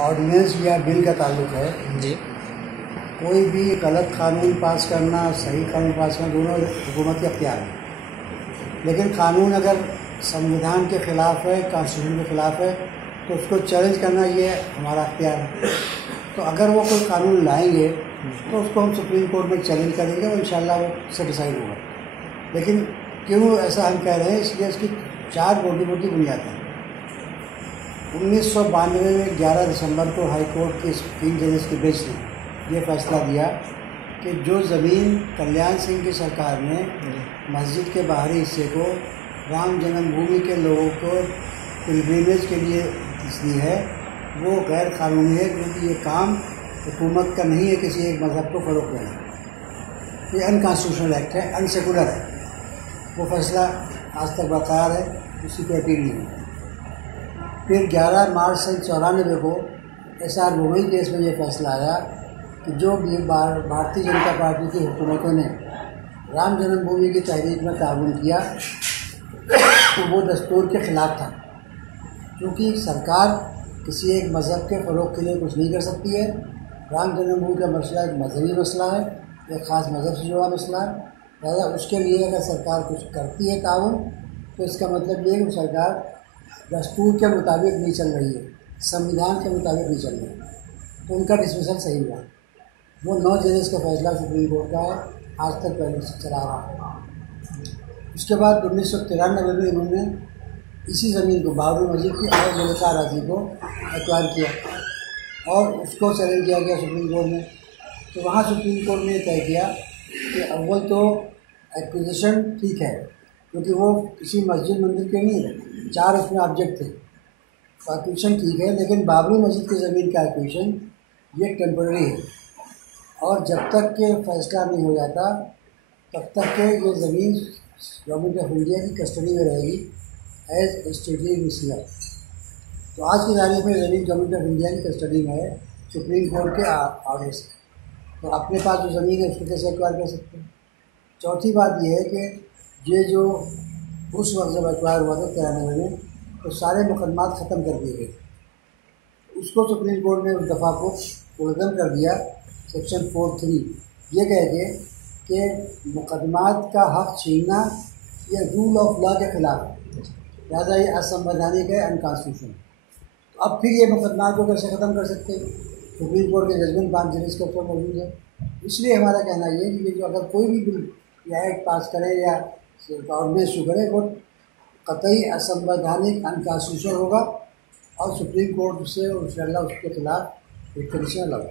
Ordinance या bill का ताल्लुक है जी। कोई भी गलत कानून पास करना, सही कानून पास करना, दोनों हुकूमत के अख्तियार है। लेकिन कानून अगर संविधान के ख़िलाफ़ है, कॉन्स्टिट्यूशन के ख़िलाफ़ है, तो उसको चैलेंज करना ये हमारा अख्तियार है। तो अगर वो कोई कानून लाएंगे तो उसको हम सुप्रीम कोर्ट में चैलेंज करेंगे और इंशाल्लाह वो सेटिस्फाइड होगा। लेकिन क्यों ऐसा हम कह रहे हैं, इसलिए इसकी 4 मोटी बुनियादें हैं। 1992 में 11 दिसंबर को हाई कोर्ट के 3 जजेस की बेंच ने ये फैसला दिया कि जो ज़मीन कल्याण सिंह की सरकार ने मस्जिद के बाहरी हिस्से को राम जन्मभूमि के लोगों को पिलग्रिमेज के लिए दी है, वो गैर कानूनी है, क्योंकि ये काम हुकूमत का नहीं है किसी एक मज़हब को फ़रोग़ देना। ये अनकॉन्स्टिट्यूशनल एक्ट है, अनसेकुलर है। वो फैसला आज तक बरकरार है, किसी को अपील नहीं है। फिर 11 मार्च 1994 को SR बोमई केस में ये फैसला आया कि जो भी भारतीय जनता पार्टी की हुकूमतों ने राम जन्मभूमि की तहरीक में ताउन किया तो वो दस्तूर के ख़िलाफ़ था, क्योंकि सरकार किसी एक मज़हब के फ़रोग़ के लिए कुछ नहीं कर सकती है। राम जन्मभूमि का मसला एक मजहबी मसला है, एक ख़ास मज़हब से जुड़ा मसला है। लिहाजा उसके लिए अगर सरकार कुछ करती है ताउन, तो इसका मतलब ये है कि सरकार दस्तूर के मुताबिक नहीं चल रही है, संविधान के मुताबिक नहीं चल रही है। तो उनका डिसमिसल सही हुआ। वो 9 जजेस का फैसला सुप्रीम कोर्ट का है, आज तक पहले से चला रहा है। उसके बाद 1993 में इन्होंने इसी ज़मीन को बाबरी मस्जिद की और मलिका राजी को एक्वायर किया और उसको चैलेंज किया गया सुप्रीम कोर्ट में। तो वहाँ सुप्रीम कोर्ट ने तय किया कि अव्वल तो एक्विजिशन ठीक है, क्योंकि वो किसी मस्जिद मंदिर के नहीं है, 4 उसमें ऑब्जेक्ट थे, तो एक्विजिशन ठीक है। लेकिन बाबरी मस्जिद की ज़मीन का एक्विजिशन ये टेम्पररी है, और जब तक के फैसला नहीं हो जाता तब तक के ये ज़मीन गवर्नमेंट ऑफ इंडिया की कस्टडी में रहेगी एज स्टेटली रिसीवर। तो आज की तारीख में ज़मीन गवर्नमेंट ऑफ इंडिया की कस्टडी में है सुप्रीम कोर्ट के आदेश से। तो अपने पास जो ज़मीन है उसको कैसे एक्वायर कर सकते हैं। चौथी बात यह है कि ये जो उस वक्त जब एक्वायर हुआ था 93 में, तो सारे मुकदमात ख़त्म कर दिए गए। उसको सुप्रीम कोर्ट ने उस दफ़ा को पुरज़म कर दिया, सेक्शन 4(3) ये कह के कि मुकदमात का हक़ छीनना ये रूल ऑफ लॉ के ख़िलाफ़ है, लिहाजा ये असंवैधानिक है, अनकॉन्स्टिट्यूशनल। तो अब फिर ये मुकदमा को कैसे ख़त्म कर सकते हैं। सुप्रीम कोर्ट के जजमेंट 5 जजेस के ऊपर मौजूद है। इसलिए हमारा कहना ये है कि जो अगर कोई भी बिल या एक्ट पास करे या ऑर्डिनेंस इशू करे, वो कतई असंवैधानिक, अनकॉन्स्टिट्यूशनल होगा और सुप्रीम कोर्ट से इंशाअल्लाह उसके खिलाफ एक कमीशन लगा।